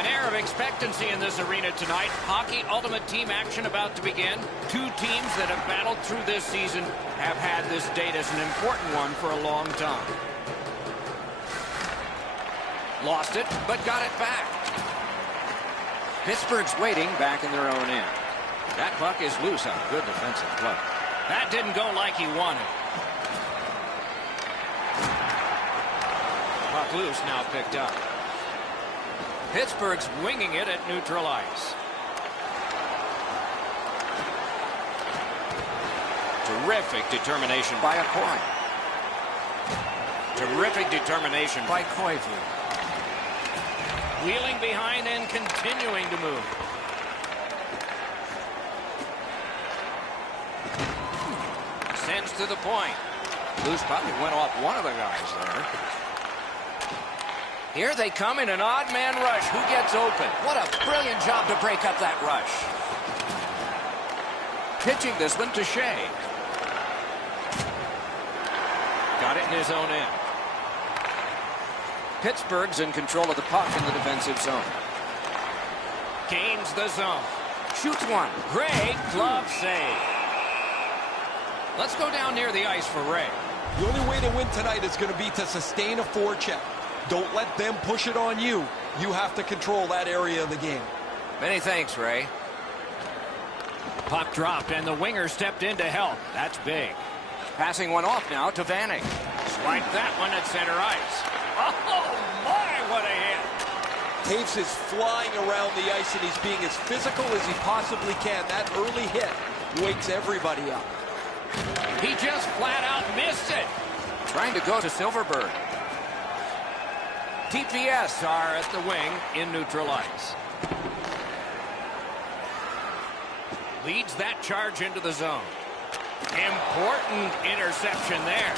An air of expectancy in this arena tonight. Hockey Ultimate Team action about to begin. Two teams that have battled through this season have had this date as an important one for a long time. Lost it, but got it back. Pittsburgh's waiting back in their own end. That puck is loose on good defensive play. That didn't go like he wanted. Puck loose, now picked up. Pittsburgh's winging it at neutral ice. Terrific determination by Okoye. Terrific determination by Koivu. Wheeling behind and continuing to move. Sends to the point. Loose puck, it went off one of the guys there. Here they come in an odd man rush. Who gets open? What a brilliant job to break up that rush. Pitching this one to Shea. Got it in his own end. Pittsburgh's in control of the puck in the defensive zone. Gains the zone. Shoots one. Great glove save. Let's go down near the ice for Ray. The only way to win tonight is going to be to sustain a forecheck. Don't let them push it on you. You have to control that area of the game. Many thanks, Ray. Puck dropped, and the winger stepped in to help. That's big. Passing one off now to Vanek. Swipe that one at center ice. Oh, my, what a hit. Taves is flying around the ice, and he's being as physical as he possibly can. That early hit wakes everybody up. He just flat out missed it. Trying to go to Silverberg. TPS are at the wing in neutral ice. Leads that charge into the zone. Important interception there.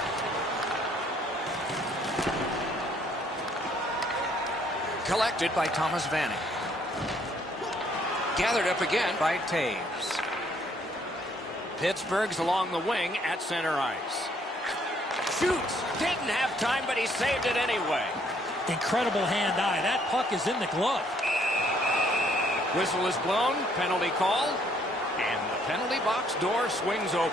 Collected by Thomas Vanek. Gathered up again by Taves. Pittsburgh's along the wing at center ice. Shoots. Didn't have time, but he saved it anyway. Incredible hand-eye. That puck is in the glove. Whistle is blown. Penalty called. And the penalty box door swings open.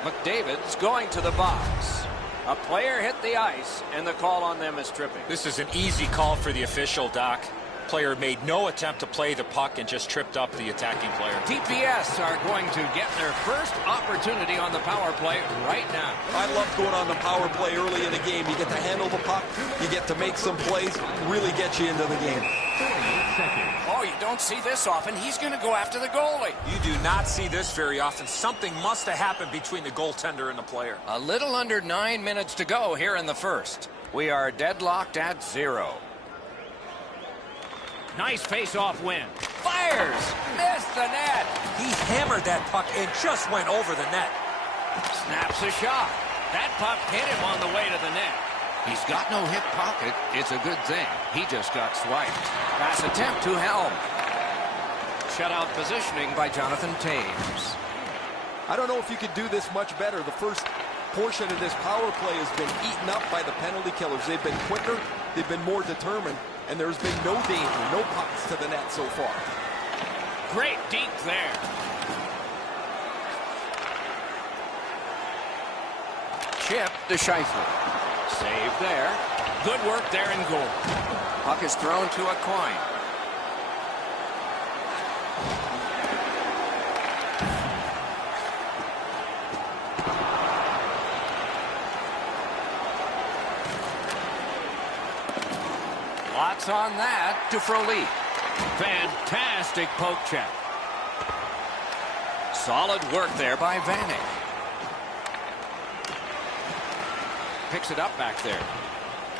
McDavid's going to the box. A player hit the ice, and the call on them is tripping. This is an easy call for the official, Doc. Player made no attempt to play the puck and just tripped up the attacking player. TPS are going to get their first opportunity on the power play right now. I love going on the power play early in the game. You get to handle the puck, you get to make some plays, really get you into the game. 48 seconds. Oh, you don't see this often. He's going to go after the goalie. You do not see this very often. Something must have happened between the goaltender and the player. A little under 9 minutes to go here in the first. We are deadlocked at 0. Nice face-off win. Fires! Missed the net. He hammered that puck and just went over the net. Snaps a shot. That puck hit him on the way to the net. He's got no hip pocket. It's a good thing. He just got swiped. Pass attempt to Helm. Shutout positioning by Jonathan Taves. I don't know if you could do this much better. The first portion of this power play has been eaten up by the penalty killers. They've been quicker. They've been more determined. And there's been no danger, no pucks to the net so far. Great deep there. Chip to Scheifele. Save there. Good work there in goal. Puck is thrown to a coin. Lots on that to Frolik. Fantastic poke check. Solid work there by Vanek. Picks it up back there.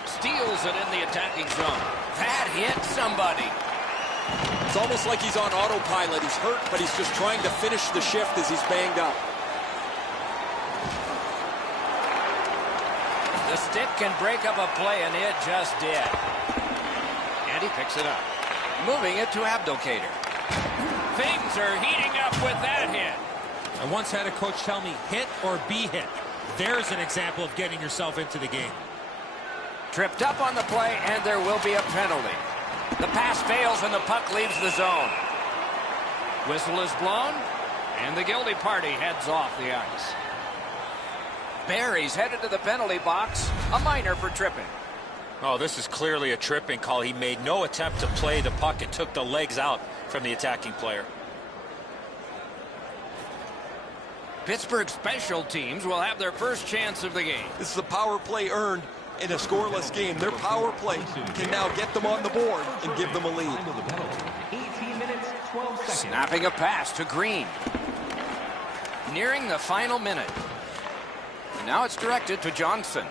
Steals it in the attacking zone. That hit somebody. It's almost like he's on autopilot. He's hurt, but he's just trying to finish the shift as he's banged up. The stick can break up a play, and it just did. And he picks it up. Moving it to Abdelkader. Things are heating up with that hit. I once had a coach tell me, hit or be hit. There's an example of getting yourself into the game. Tripped up on the play, and there will be a penalty. The pass fails and the puck leaves the zone. Whistle is blown, and the guilty party heads off the ice. Barry's headed to the penalty box. A minor for tripping. Oh, this is clearly a tripping call. He made no attempt to play the puck and took the legs out from the attacking player. Pittsburgh special teams will have their first chance of the game. This is a power play earned in a scoreless game. Their power play can now get them on the board and give them a lead. 18 minutes, 12 seconds. Snapping a pass to Green. Nearing the final minute. And now it's directed to Johnson.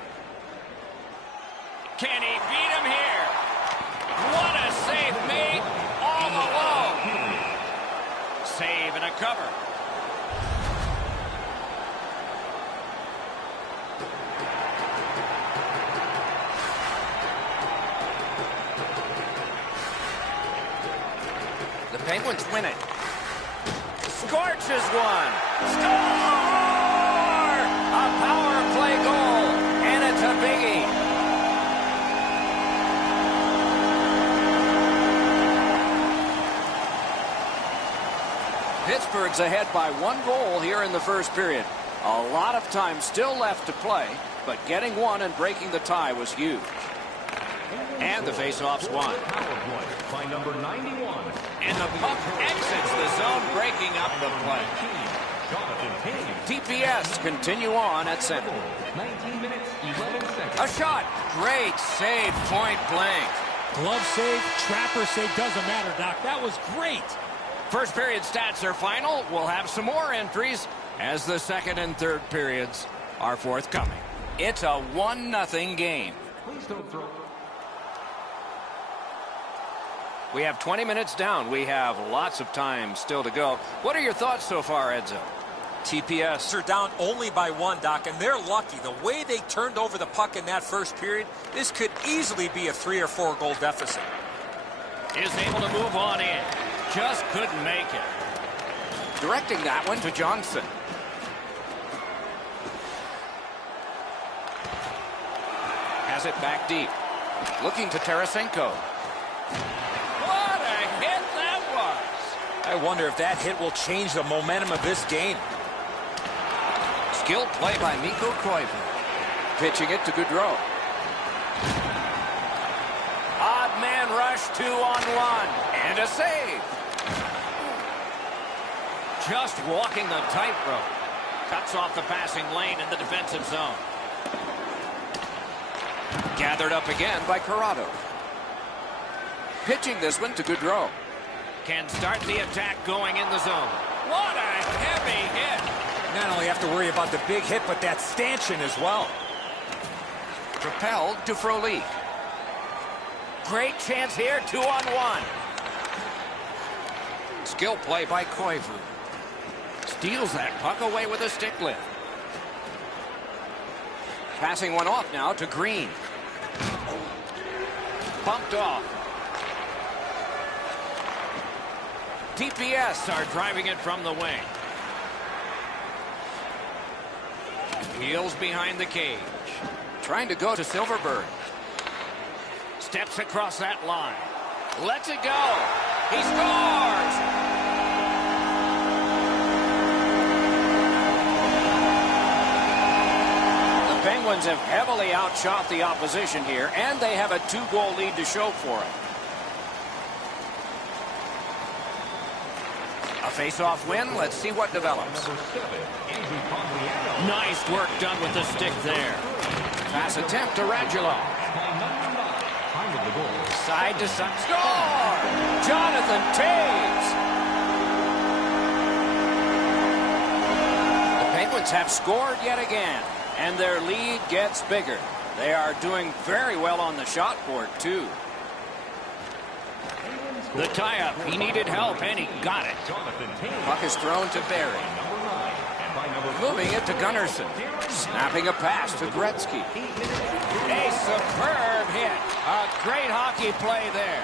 Can he beat him here? What a save made all alone. Save and a cover. The Penguins win it. Scorches one. Score! A power play goal, and it's a biggie. Pittsburgh's ahead by 1 goal here in the first period. A lot of time still left to play, but getting one and breaking the tie was huge. And the faceoff's won. By number 91. And the puck exits the zone, breaking up the play. TPS continue on at center. 19 minutes, 11 seconds. A shot. Great save, point blank. Glove save, trapper save, doesn't matter, Doc. That was great. First period stats are final. We'll have some more entries as the second and third periods are forthcoming. It's a 1-0 game. Please don't throw. We have 20 minutes down. We have lots of time still to go. What are your thoughts so far, Edzo? TPS are down only by 1, Doc, and they're lucky. The way they turned over the puck in that first period, this could easily be a 3 or 4 goal deficit. Is able to move on in. Just couldn't make it. Directing that one to Johnson. Has it back deep. Looking to Tarasenko. What a hit that was. I wonder if that hit will change the momentum of this game. Skilled play by Mikko Koivu. Pitching it to Gaudreau. Odd man rush, 2-on-1. And a save. Just walking the tightrope. Cuts off the passing lane in the defensive zone. Gathered up again by Corrado. Pitching this one to Gaudreau. Can start the attack going in the zone. What a heavy hit. Not only have to worry about the big hit, but that stanchion as well. Propelled to Frolik. Great chance here, 2-on-1. Skill play by Koivu. Steals that puck away with a stick lift. Passing one off now to Green. Bumped off. TPS are driving it from the wing. Heels behind the cage. Trying to go to Silverberg. Steps across that line. Lets it go. He scores! The Penguins have heavily outshot the opposition here, and they have a 2-goal lead to show for it. A face-off win. Let's see what develops. Nice work done with the stick there. Pass attempt to Radulov. Side to side. Score! Jonathan Toews. The Penguins have scored yet again, and their lead gets bigger. They are doing very well on the shot board, too. The tie-up. He needed help, and he got it. Puck is thrown to Barry. Moving it to Gunnarsson. Snapping a pass to Gretzky. A superb hit. A great hockey play there.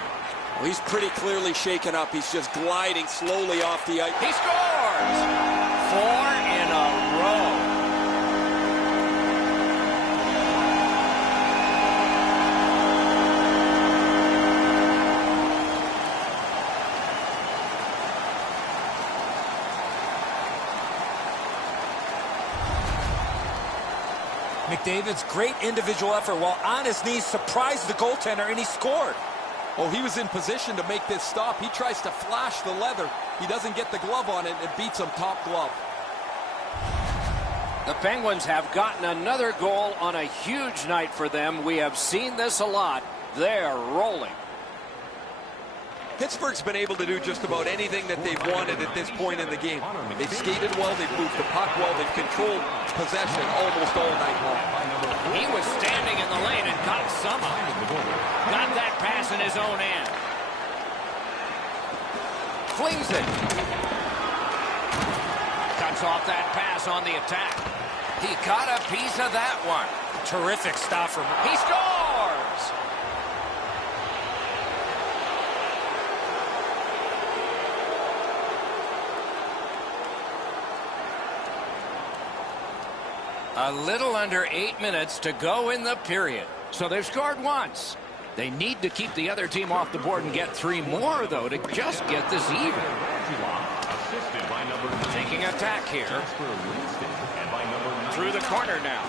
Well, he's pretty clearly shaken up. He's just gliding slowly off the ice. He scores! 4 in a row. McDavid's great individual effort while on his knees surprised the goaltender, and he scored. Oh, he was in position to make this stop. He tries to flash the leather. He doesn't get the glove on it, and it beats him top glove. The Penguins have gotten another goal on a huge night for them. We have seen this a lot. They're rolling. Pittsburgh's been able to do just about anything that they've wanted at this point in the game. They've skated well, they've moved the puck well, they've controlled possession almost all night long. He was standing in the lane and got some of it. Got that pass in his own end. Flings it. Cuts off that pass on the attack. He got a piece of that one. Terrific stop from him. He scores! A little under 8 minutes to go in the period. So they've scored once. They need to keep the other team off the board and get 3 more, though, to just get this even. Taking attack here. Through the corner now.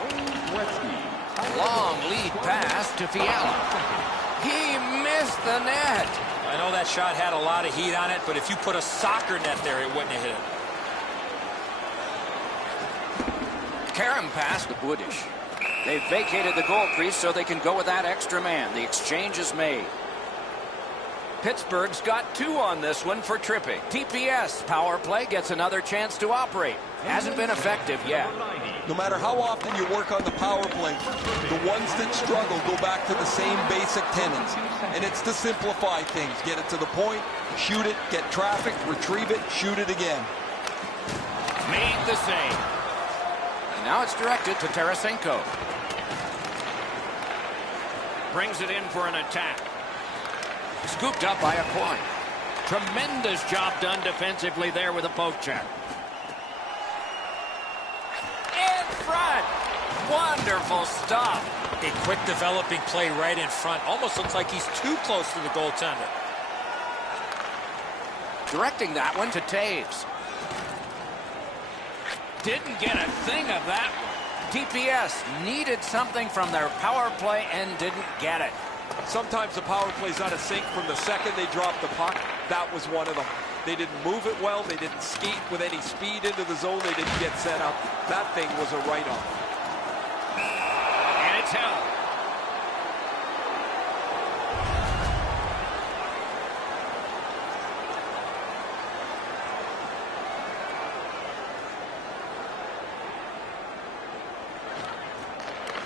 Long lead pass to Fiala. He missed the net. I know that shot had a lot of heat on it, but if you put a soccer net there, it wouldn't have hit it. Karam pass to Budish. They've vacated the goal crease so they can go with that extra man. The exchange is made. Pittsburgh's got 2 on this one for tripping. TPS power play gets another chance to operate. Hasn't been effective yet. No matter how often you work on the power play, the ones that struggle go back to the same basic tenets. And it's to simplify things. Get it to the point, shoot it, get traffic, retrieve it, shoot it again. Made the save. And now it's directed to Tarasenko. Brings it in for an attack. Scooped up by a point. Tremendous job done defensively there with a poke check. In front. Wonderful stop. A quick developing play right in front. Almost looks like he's too close to the goaltender. Directing that one to Taves. Didn't get a thing of that one. TPS needed something from their power play and didn't get it. Sometimes the power play's out of sync from the second they dropped the puck. That was one of them. They didn't move it well. They didn't skate with any speed into the zone. They didn't get set up. That thing was a write-off. And it's held.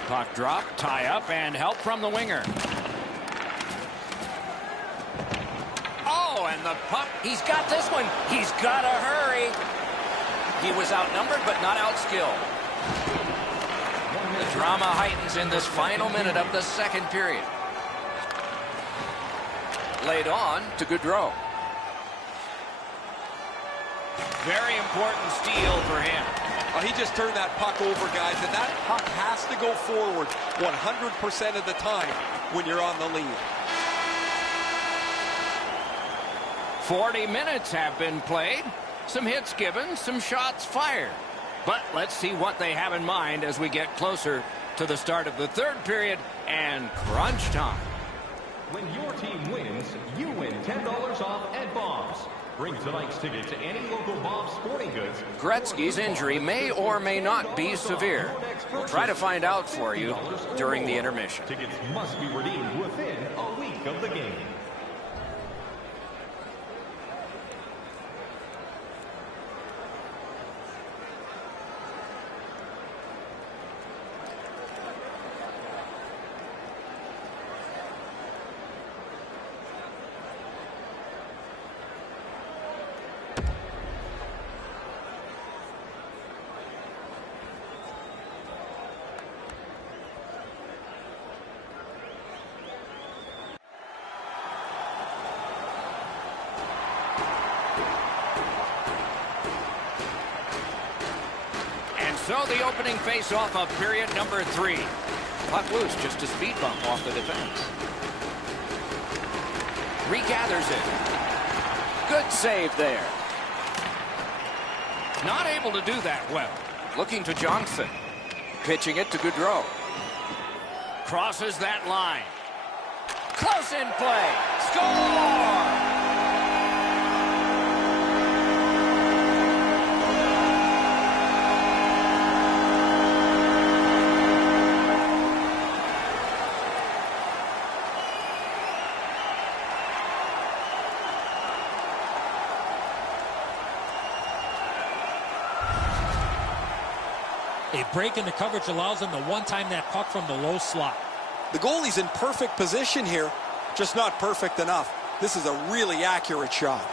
Puck drop, tie up, and help from the winger. Oh, and the puck. He's got this one. He's got to hurry. He was outnumbered, but not outskilled. The drama heightens in this final minute of the second period. Laid on to Gaudreau. Very important steal for him. He just turned that puck over, guys, and that puck has to go forward 100% of the time when you're on the lead. 40 minutes have been played. Some hits given, some shots fired. But let's see what they have in mind as we get closer to the start of the third period and crunch time. When your team wins, you win $10 off at Bob's. Bring tonight's ticket to any local Bob's Sporting Goods. Gretzky's injury may or may not be severe. We'll try to find out for you during the intermission. Tickets must be redeemed within a week of the game. So the opening face-off of period number 3. Puck loose, just a speed bump off the defense. Regathers it. Good save there. Not able to do that well. Looking to Johnson. Pitching it to Gaudreau. Crosses that line. Close in play. Score! A break in the coverage allows them to one-time that puck from the low slot. The goalie's in perfect position here, just not perfect enough. This is a really accurate shot.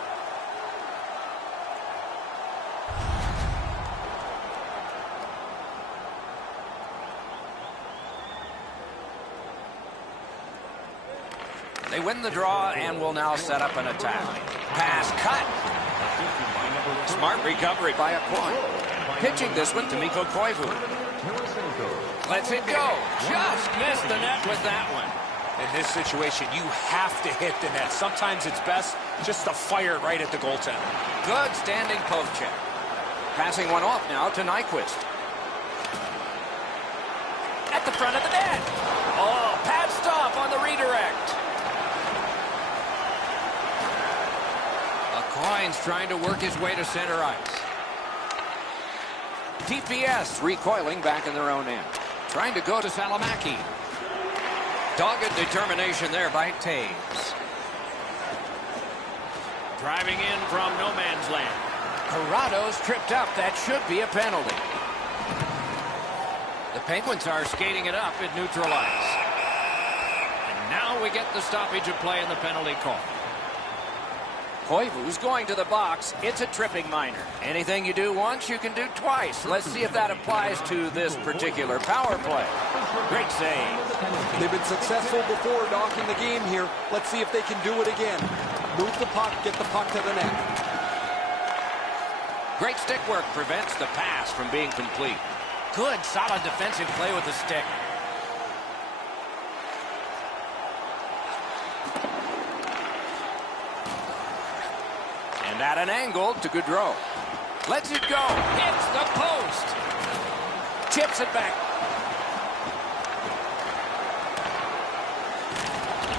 They win the draw and will now set up an attack. Pass cut. Smart recovery by a point. Pitching this one to Mikko Koivu. Lets it go. Just missed the net with that one. In this situation, you have to hit the net. Sometimes it's best just to fire it right at the goaltender. Good standing poke check. Passing one off now to Nyquist. At the front of the net. Oh, pad stop on the redirect. Coyne's trying to work his way to center ice. TPS recoiling back in their own end. Trying to go to Salamaki. Dogged determination there by Taves. Driving in from no man's land. Corrado's tripped up. That should be a penalty. The Penguins are skating it up at neutral ice. And now we get the stoppage of play in the penalty call. Koivu's going to the box. It's a tripping minor. Anything you do once, you can do twice. Let's see if that applies to this particular power play. Great save. They've been successful before knocking the game here. Let's see if they can do it again. Move the puck, get the puck to the net. Great stick work prevents the pass from being complete. Good, solid defensive play with the stick. And at an angle to Gaudreau. Lets it go. Hits the post. Chips it back.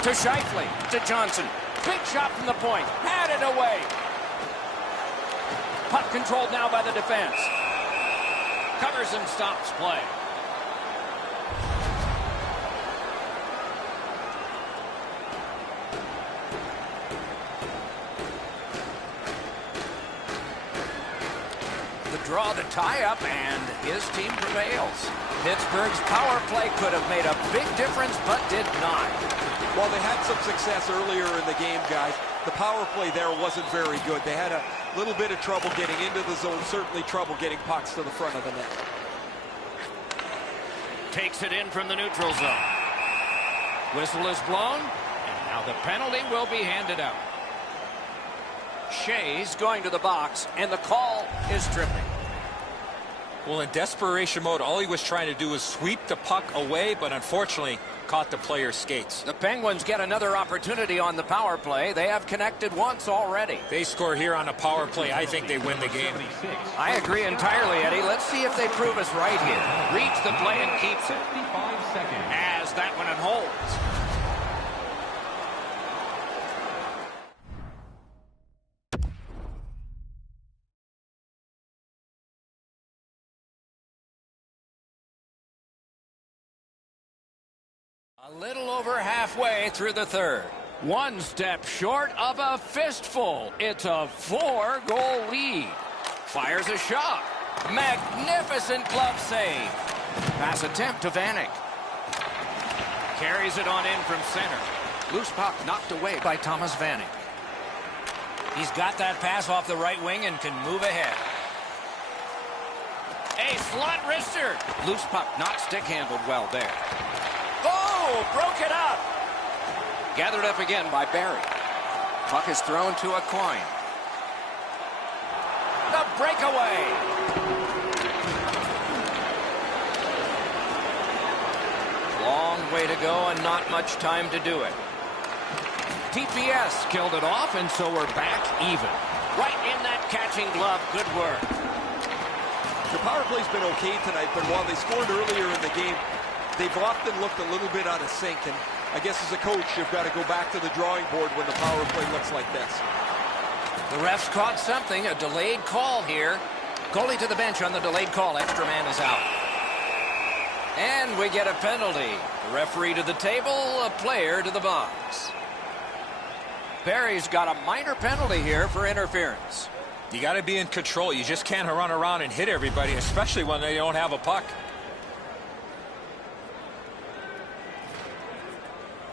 To Scheifele. To Johnson. Big shot from the point. Had it away. Puck controlled now by the defense. Covers and stops play. Draw the tie-up, and his team prevails. Pittsburgh's power play could have made a big difference, but did not. While they had some success earlier in the game, guys, the power play there wasn't very good. They had a little bit of trouble getting into the zone, certainly trouble getting pucks to the front of the net. Takes it in from the neutral zone. Whistle is blown, and now the penalty will be handed out. Shea's going to the box, and the call is tripping. Well, in desperation mode, all he was trying to do was sweep the puck away, but unfortunately caught the player's skates. The Penguins get another opportunity on the power play. They have connected once already. They score here on a power play. I think they win the game. I agree entirely, Eddie. Let's see if they prove us right here. Reads the play and keeps it. 55 seconds. As that one holds. A little over halfway through the third. One step short of a fistful. It's a 4-goal lead. Fires a shot. Magnificent glove save. Pass attempt to Vanek. Carries it on in from center. Loose puck knocked away by Thomas Vanek. He's got that pass off the right wing and can move ahead. A slot wrister. Loose puck not stick handled well there. Oh, broke it up. Gathered up again by Barry. Puck is thrown to a Coyne. The breakaway. Long way to go and not much time to do it. TPS killed it off, and so we're back even. Right in that catching glove. Good work. The power play's been okay tonight, but while they scored earlier in the game, they've often looked a little bit out of sync, and I guess as a coach, you've got to go back to the drawing board when the power play looks like this. The refs caught something, a delayed call here. Goalie to the bench on the delayed call. Extra man is out. And we get a penalty. The referee to the table, a player to the box. Barry's got a minor penalty here for interference. You got to be in control. You just can't run around and hit everybody, especially when they don't have a puck.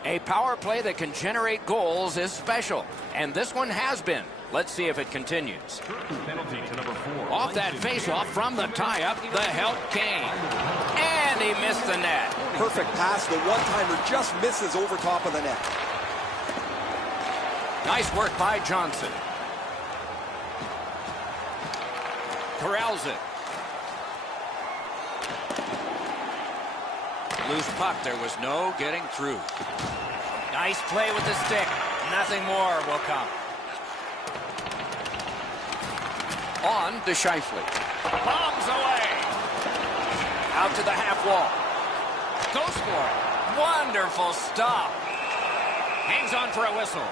A power play that can generate goals is special, and this one has been. Let's see if it continues. Penalty to number 4. Off that face-off from the tie-up, the help came. And he missed the net. Perfect pass. The one-timer just misses over top of the net. Nice work by Johnson. Corrals it. Loose puck. There was no getting through. Nice play with the stick. Nothing more will come. On to Scheifele. Bombs away. Out to the half wall. Goes for it. Wonderful stop. Hangs on for a whistle.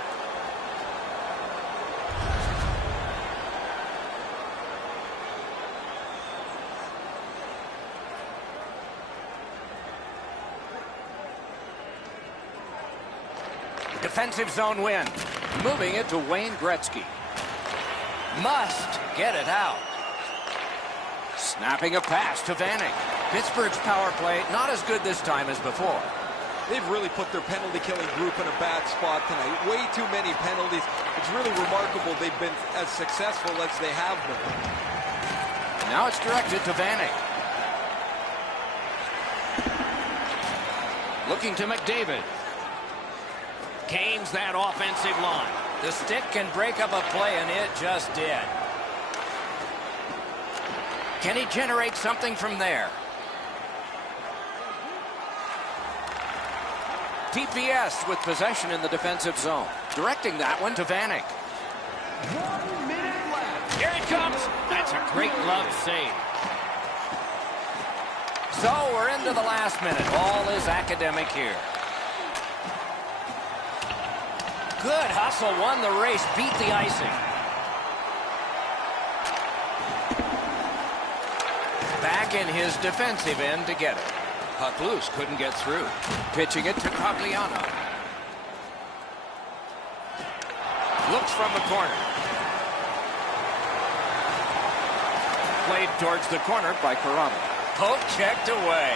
Defensive zone win. Moving it to Wayne Gretzky. Must get it out. Snapping a pass to Vanek. Pittsburgh's power play not as good this time as before. They've really put their penalty-killing group in a bad spot tonight. Way too many penalties. It's really remarkable they've been as successful as they have been. Now it's directed to Vanek. Looking to McDavid. Gains that offensive line. The stick can break up a play, and it just did. Can he generate something from there? TPS with possession in the defensive zone. Directing that one to Vanek. 1 minute left. Here it comes. That's a great glove save. So we're into the last minute. All is academic here. Good hustle, won the race, beat the icing. Back in his defensive end to get it. Puck loose, couldn't get through. Pitching it to Cogliano. Looks from the corner. Played towards the corner by Corrado. Poke checked away.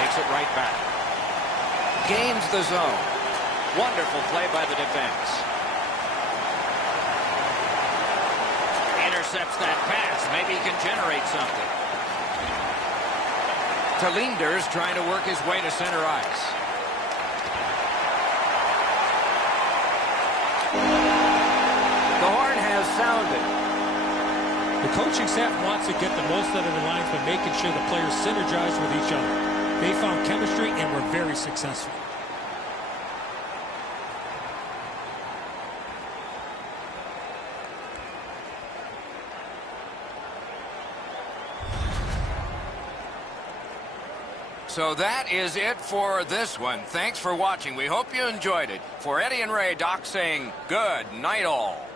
Takes it right back. Gains the zone. Wonderful play by the defense. Intercepts that pass. Maybe he can generate something. Linder's trying to work his way to center ice. The horn has sounded. The coaching staff wants to get the most out of the lines by making sure the players synergize with each other. They found chemistry and were very successful. So that is it for this one. Thanks for watching. We hope you enjoyed it. For Eddie and Ray, Doc saying good night all.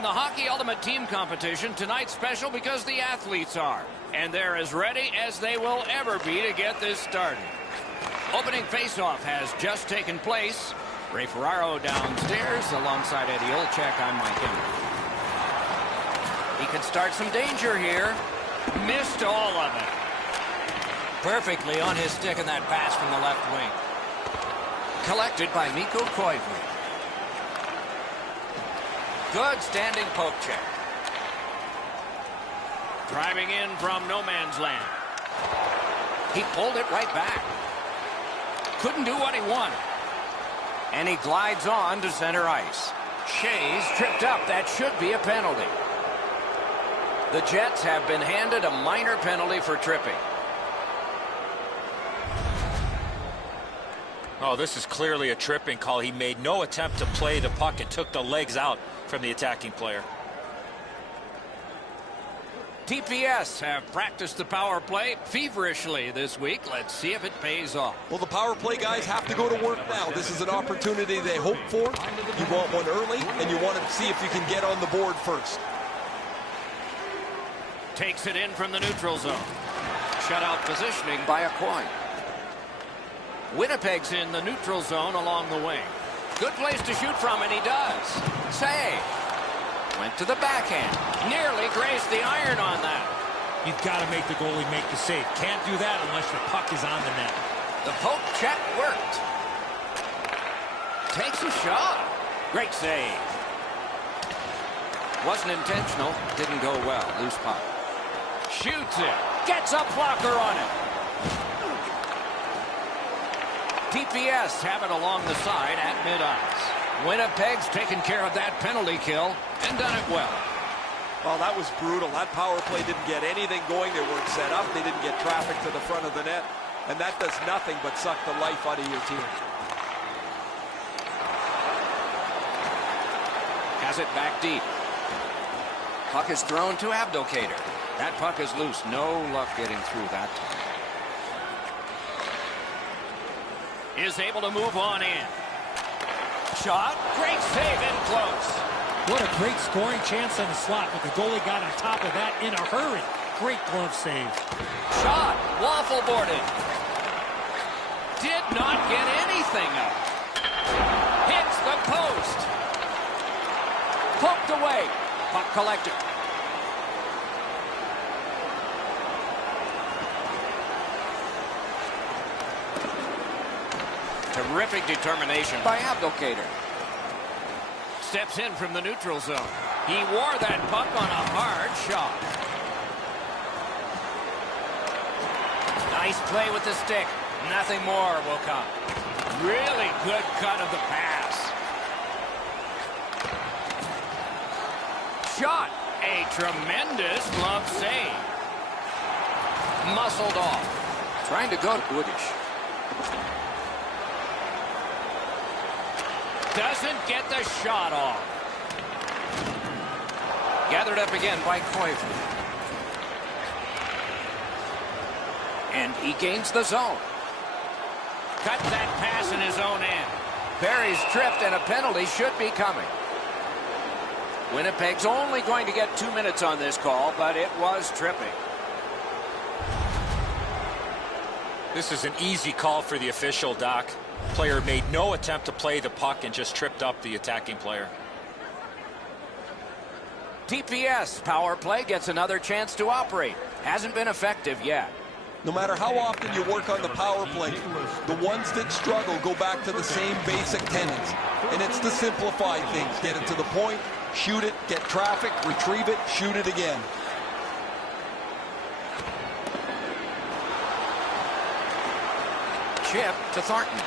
In the Hockey Ultimate Team competition, tonight's special because the athletes are. And they're as ready as they will ever be to get this started. Opening faceoff has just taken place. Ray Ferraro downstairs alongside Eddie Olczyk. I'm Mike Henry. He could start some danger here. Missed all of it. Perfectly on his stick in that pass from the left wing. Collected by Mikko Koivu. Good standing poke check. Driving in from no man's land. He pulled it right back. Couldn't do what he wanted. And he glides on to center ice. Shea's tripped up. That should be a penalty. The Jets have been handed a minor penalty for tripping. Oh, this is clearly a tripping call. He made no attempt to play the puck and took the legs out from the attacking player. TPS have practiced the power play feverishly this week. Let's see if it pays off. Well, the power play guys have to go to work now. This is an opportunity they hope for. You want one early, and you want to see if you can get on the board first. Takes it in from the neutral zone. Shutout positioning by a coin. Winnipeg's in the neutral zone along the wing. Good place to shoot from, and he does. Save. Went to the backhand. Nearly grazed the iron on that. You've got to make the goalie make the save. Can't do that unless the puck is on the net. The poke check worked. Takes a shot. Great save. Wasn't intentional. Didn't go well. Loose puck. Shoots it. Gets a blocker on it. TPS have it along the side at mid-ice. Winnipeg's taken care of that penalty kill and done it well. Well, that was brutal. That power play didn't get anything going. They weren't set up. They didn't get traffic to the front of the net. And that does nothing but suck the life out of your team. Has it back deep. Puck is thrown to Abdelkader. That puck is loose. No luck getting through that time. Is able to move on in. Shot. Great save in close. What a great scoring chance on the slot, but the goalie got on top of that in a hurry. Great glove save. Shot. Waffle boarded. Did not get anything up. Hits the post. Poked away. Puck collected. Terrific determination by Abdelkader. Steps in from the neutral zone. He wore that puck on a hard shot. Nice play with the stick. Nothing more will come. Really good cut of the pass. Shot. A tremendous glove save. Muscled off. Trying to go to Goodish. Doesn't get the shot off. Gathered up again by Koivu. And he gains the zone. Cut that pass in his own end. Barry's tripped and a penalty should be coming. Winnipeg's only going to get 2 minutes on this call, but it was tripping. This is an easy call for the official, Doc. Player made no attempt to play the puck and just tripped up the attacking player. TPS power play gets another chance to operate. Hasn't been effective yet. No matter how often you work on the power play, the ones that struggle go back to the same basic tenets. And it's to simplify things. Get it to the point, shoot it, get traffic, retrieve it, shoot it again. Chip to Thornton.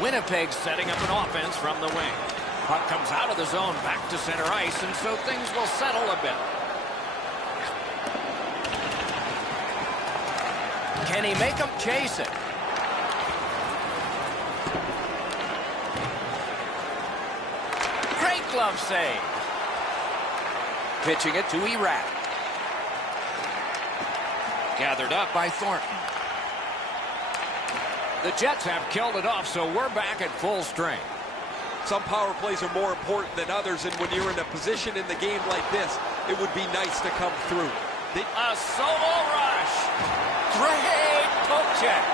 Winnipeg setting up an offense from the wing. Puck comes out of the zone back to center ice, and so things will settle a bit. Can he make him chase it? Great glove save. Pitching it to Erat. Gathered up by Thornton. The Jets have killed it off, so we're back at full strength. Some power plays are more important than others, and when you're in a position in the game like this, it would be nice to come through. A solo rush. Great poke check.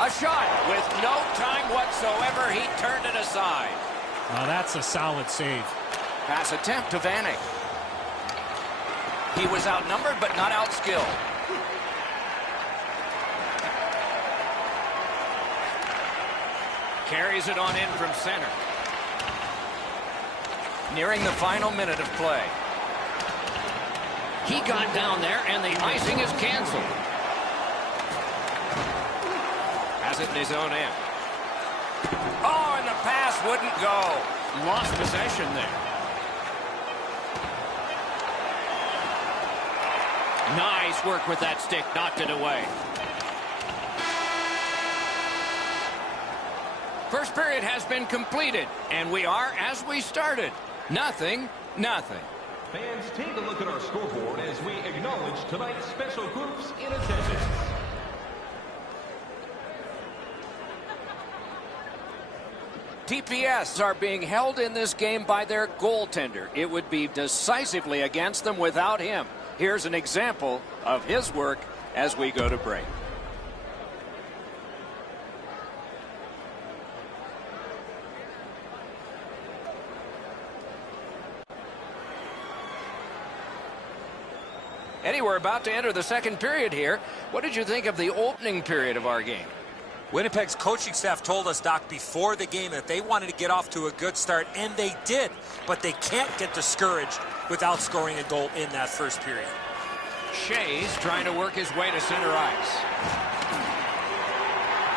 A shot with no time whatsoever. He turned it aside. Well, that's a solid save. Pass attempt to Vanek. He was outnumbered but not outskilled. Carries it on in from center. Nearing the final minute of play. He got down there, and the icing is canceled. Has it in his own end. Oh, and the pass wouldn't go. Lost possession there. Nice work with that stick. Knocked it away. First period has been completed, and we are as we started. 0-0. Fans, take a look at our scoreboard as we acknowledge tonight's special groups in attendance. TPS are being held in this game by their goaltender. It would be decisively against them without him. Here's an example of his work as we go to break. Eddie, we're about to enter the second period here. What did you think of the opening period of our game? Winnipeg's coaching staff told us, Doc, before the game that they wanted to get off to a good start, and they did. But they can't get discouraged without scoring a goal in that first period. Shea's trying to work his way to center ice.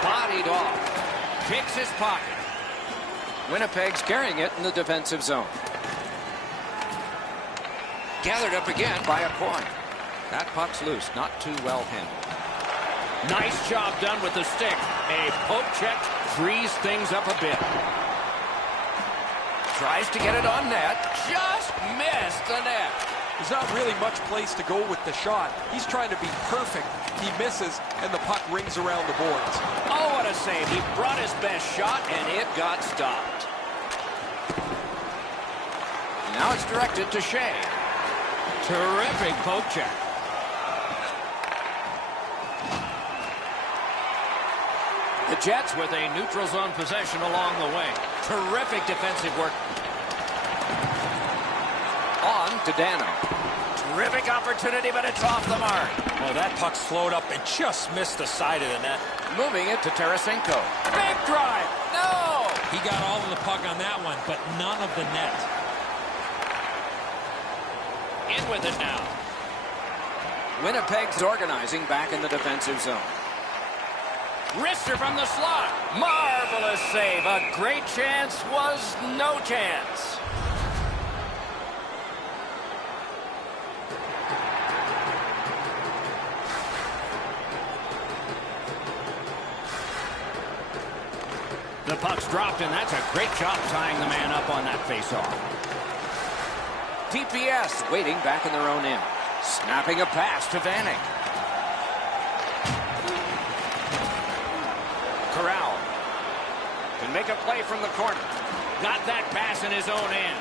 Bodied off. Picks his pocket. Winnipeg's carrying it in the defensive zone. Gathered up again by a point. That puck's loose, not too well handled. Nice job done with the stick. A poke check frees things up a bit. Tries to get it on net. Just missed the net. There's not really much place to go with the shot. He's trying to be perfect. He misses, and the puck rings around the boards. Oh, what a save. He brought his best shot, and it got stopped. Now it's directed to Shea. Terrific poke check. The Jets with a neutral zone possession along the way. Terrific defensive work. On to Dano. Terrific opportunity, but it's off the mark. Well, that puck slowed up and just missed the side of the net. Moving it to Tarasenko. Big drive. No! He got all of the puck on that one, but none of the net. In with it now. Winnipeg's organizing back in the defensive zone. Wrister from the slot. Marvelous save. A great chance was no chance. The puck's dropped, and that's a great job tying the man up on that faceoff. TPS waiting back in their own end. Snapping a pass to Vanek. Corral can make a play from the corner. Got that pass in his own end.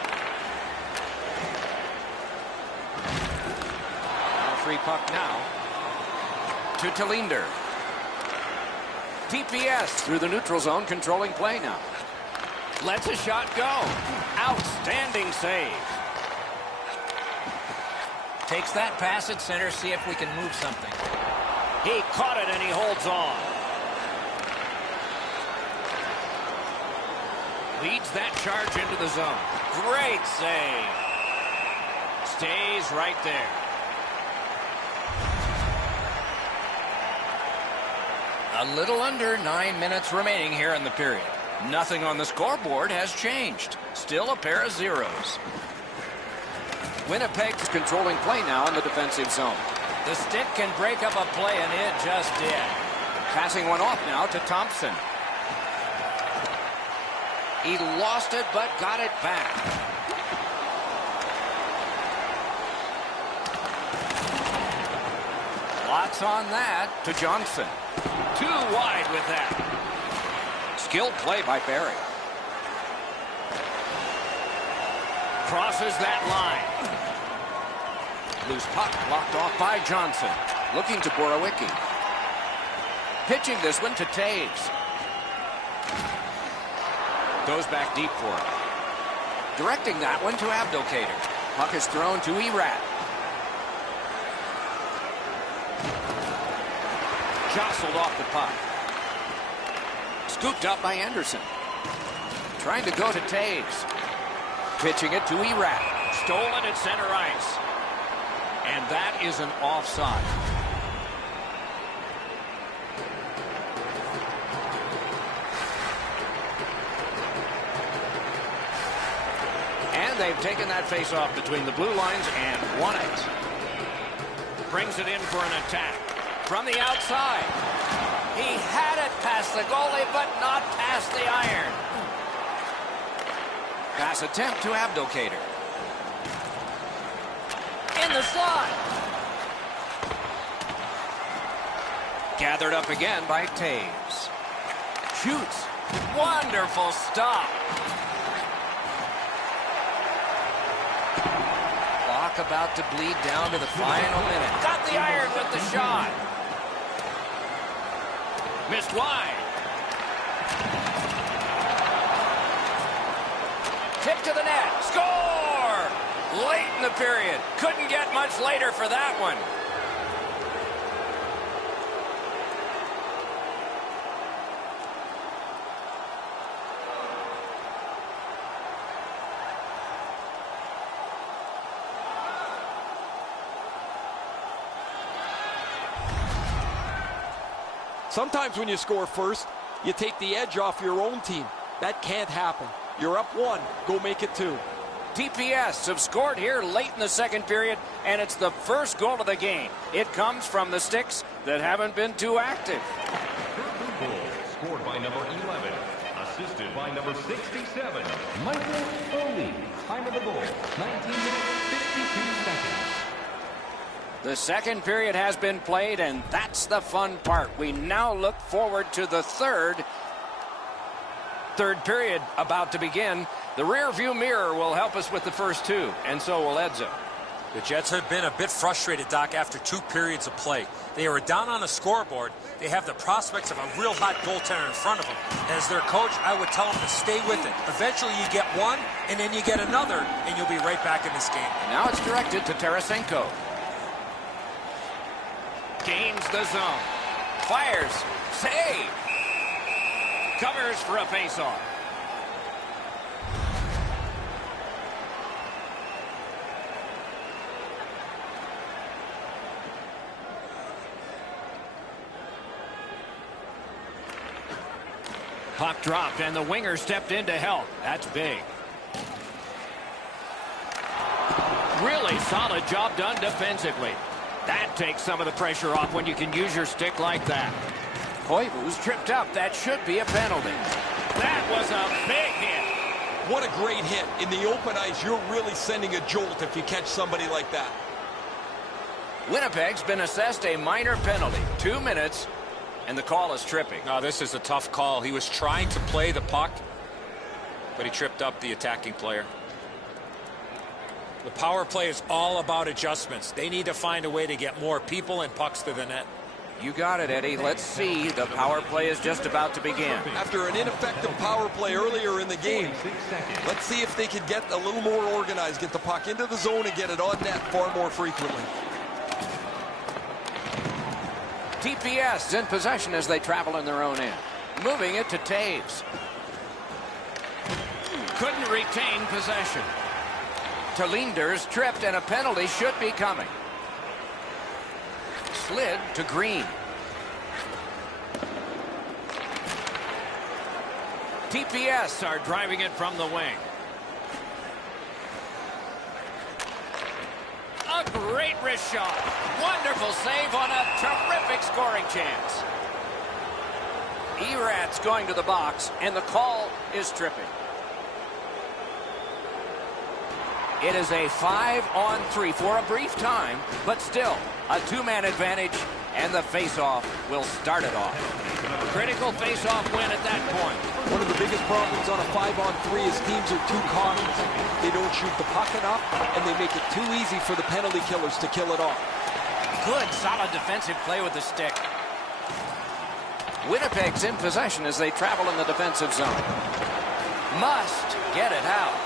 A free puck now to Talinder. TPS through the neutral zone, controlling play now. Lets a shot go. Outstanding save. Takes that pass at center, see if we can move something. He caught it and he holds on. Leads that charge into the zone. Great save. Stays right there. A little under 9 minutes remaining here in the period. Nothing on the scoreboard has changed. Still a pair of zeros. Winnipeg's controlling play now in the defensive zone. The stick can break up a play, and it just did. Passing one off now to Thompson. He lost it, but got it back. Lots on that to Johnson. Too wide with that. Skilled play by Barry. Crosses that line. Loose puck blocked off by Johnson. Looking to Borowicki. Pitching this one to Taves. Goes back deep for it. Directing that one to Abdelkader. Puck is thrown to Erat. Jostled off the puck. Scooped up by Anderson. Trying to go to Taves. Pitching it to Erat. Stolen at center ice. And that is an offside. And they've taken that face-off between the blue lines and won it. Brings it in for an attack. From the outside. He had it past the goalie, but not past the iron. Pass attempt to Abdelkader. In the slot. Gathered up again by Taves. Shoots. Wonderful stop. Clock about to bleed down to the final minute. Got the iron with the shot. Missed wide. Tip to the net. Score! Late in the period. Couldn't get much later for that one. Sometimes when you score first, you take the edge off your own team. That can't happen. You're up 1. Go make it 2. TPS have scored here late in the second period, and it's the first goal of the game. It comes from the sticks that haven't been too active. Goal scored by number 11, assisted by number 67, Michael Foley. Time of the goal, 19 minutes, 52 seconds. The second period has been played, and that's the fun part. We now look forward to the third period about to begin. The rear view mirror will help us with the first two, and so will Edzo. The Jets have been a bit frustrated, Doc, after 2 periods of play. They were down on a scoreboard. They have the prospects of a real hot goaltender in front of them. As their coach, I would tell them to stay with it. Eventually you get one, and then you get another, and you'll be right back in this game. And now it's directed to Tarasenko. Gains the zone. Fires. Save. Covers for a faceoff. Puck dropped, and the winger stepped in to help. That's big. Really solid job done defensively. That takes some of the pressure off when you can use your stick like that. Koivu's tripped up. That should be a penalty. That was a big hit. What a great hit. In the open ice, you're really sending a jolt if you catch somebody like that. Winnipeg's been assessed a minor penalty. 2 minutes, and the call is tripping. No, this is a tough call. He was trying to play the puck, but he tripped up the attacking player. The power play is all about adjustments. They need to find a way to get more people and pucks to the net. You got it, Eddie. Let's see. The power play is just about to begin. After an ineffective power play earlier in the game, let's see if they can get a little more organized, get the puck into the zone and get it on net far more frequently. TPS in possession as they travel in their own end. Moving it to Taves. Couldn't retain possession. Linder's tripped, and a penalty should be coming. Slid to Green. TPS are driving it from the wing. A great wrist shot. Wonderful save on a terrific scoring chance. Erat's going to the box, and the call is tripping. It is a 5-on-3 for a brief time, but still a 2-man advantage, and the face-off will start it off. Critical face-off win at that point. One of the biggest problems on a 5-on-3 is teams are too cautious. They don't shoot the puck enough, and they make it too easy for the penalty killers to kill it off. Good, solid defensive play with the stick. Winnipeg's in possession as they travel in the defensive zone. Must get it out.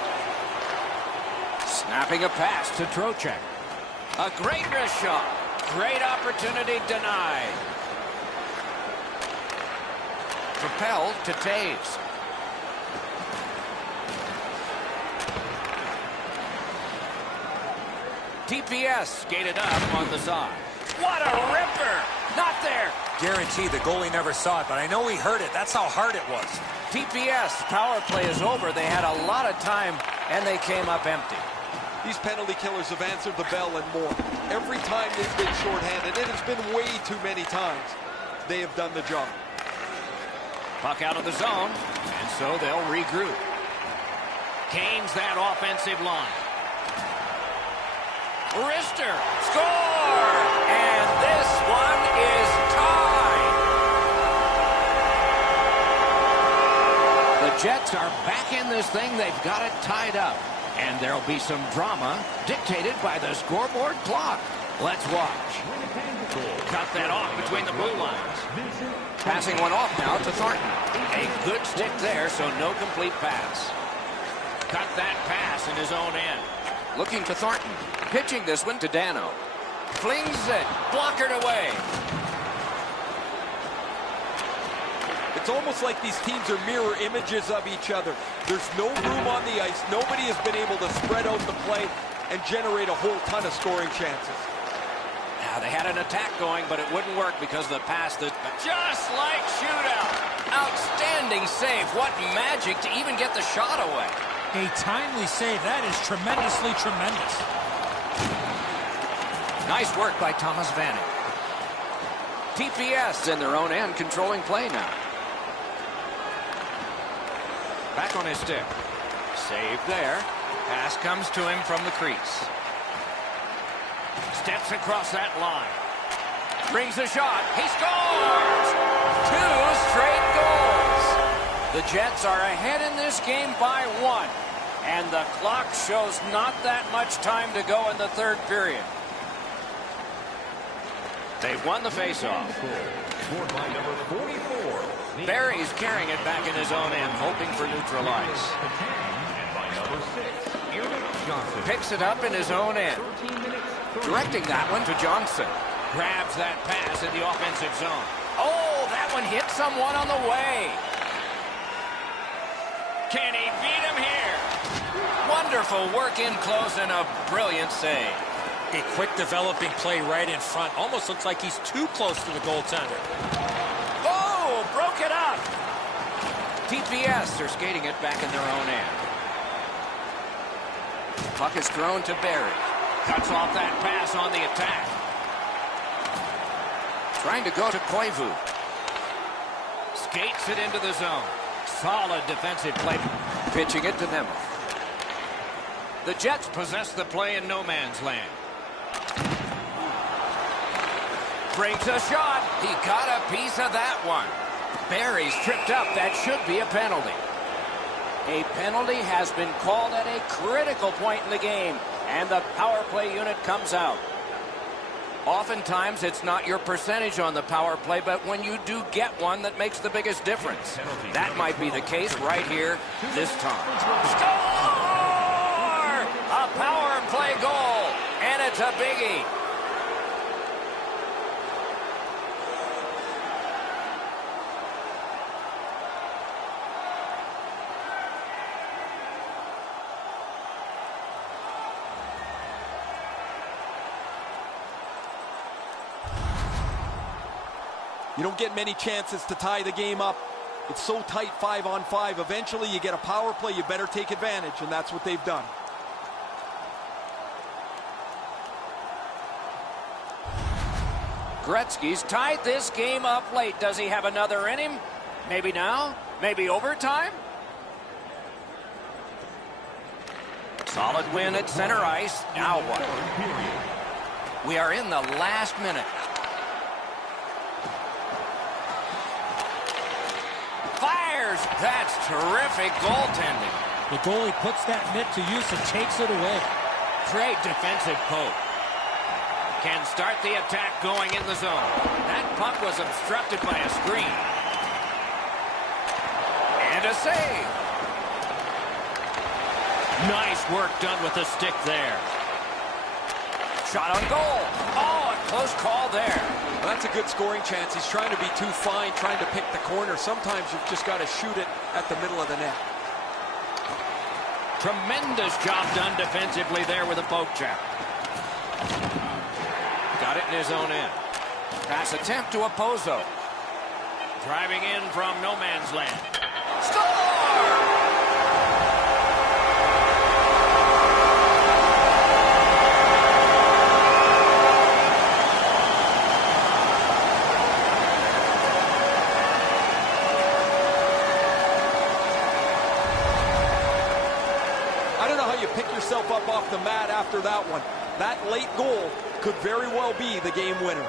Snapping a pass to Trocheck. A great wrist shot. Great opportunity denied. Propelled to Taves. TPS skated up on the side. What a ripper! Not there. Guarantee the goalie never saw it, but I know he heard it. That's how hard it was. TPS power play is over. They had a lot of time, and they came up empty. These penalty killers have answered the bell and more. Every time they've been shorthanded, and it's been way too many times, they have done the job. Puck out of the zone, and so they'll regroup. Gains that offensive line. Wrister, score! And this one is tied. The Jets are back in this thing. They've got it tied up. And there'll be some drama dictated by the scoreboard clock. Let's watch. Cut that off between the blue lines. Passing one off now to Thornton. A good stick there, so no complete pass. Cut that pass in his own end. Looking to Thornton. Pitching this one to Dano. Flings it. Blockered away. It's almost like these teams are mirror images of each other. There's no room on the ice. Nobody has been able to spread out the play and generate a whole ton of scoring chances. Now, they had an attack going, but it wouldn't work because of the pass that... Just like shootout. Outstanding save. What magic to even get the shot away. A timely save. That is tremendously tremendous. Nice work by Thomas Vanek. TPS in their own end, controlling play now. Back on his stick. Save there. Pass comes to him from the crease. Steps across that line. Brings a shot. He scores! 2 straight goals. The Jets are ahead in this game by 1. And the clock shows not that much time to go in the third period. They've won the faceoff. Scored by number 44. Barry's carrying it back in his own end, hoping for neutral ice. And by number 6, Eric Johnson. Picks it up in his own end. Directing that one to Johnson. Grabs that pass in the offensive zone. Oh, that one hit someone on the way. Can he beat him here? Wonderful work in close and a brilliant save. A quick developing play right in front. Almost looks like he's too close to the goaltender. Oh, broke it up. TPS are skating it back in their own end. Puck is thrown to Barry. Cuts off that pass on the attack. Trying to go to Koivu. Skates it into the zone. Solid defensive play. Pitching it to them. The Jets possess the play in no man's land. Brings a shot. He got a piece of that one. Barry's tripped up. That should be a penalty. A penalty has been called at a critical point in the game, and the power play unit comes out. Oftentimes, it's not your percentage on the power play, but when you do get one, that makes the biggest difference. That might be the case right here this time. Score! A power play goal, and it's a biggie. You don't get many chances to tie the game up. It's so tight 5-on-5. Eventually you get a power play, you better take advantage, and that's what they've done. Gretzky's tied this game up late. Does he have another in him? Maybe now? Maybe overtime? Solid win at center ice. Now what? We are in the last minute. scores. That's terrific goaltending. The goalie puts that mitt to use and takes it away. Great defensive poke. Can start the attack going in the zone. That puck was obstructed by a screen. And a save. Nice work done with the stick there. Shot on goal. Oh, a close call there. Well, that's a good scoring chance. He's trying to be too fine, trying to pick the corner. Sometimes you've just got to shoot it at the middle of the net. Tremendous job done defensively there with a poke check. Got it in his own end. Pass attempt to Opposo. Driving in from no man's land. Score! I don't know how you pick yourself up off the mat after that one. That late goal could very well be the game winner.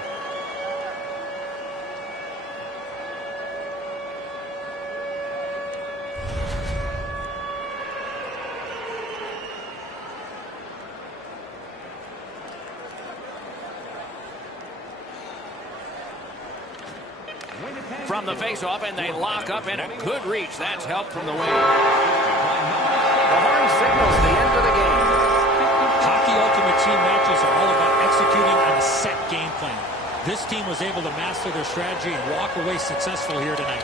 From the face-off, and they lock up in a good reach. That's help from the wing. The horn signals the end of the game. Hockey Ultimate Team matches are all about executing on a set game plan. This team was able to master their strategy and walk away successful here tonight.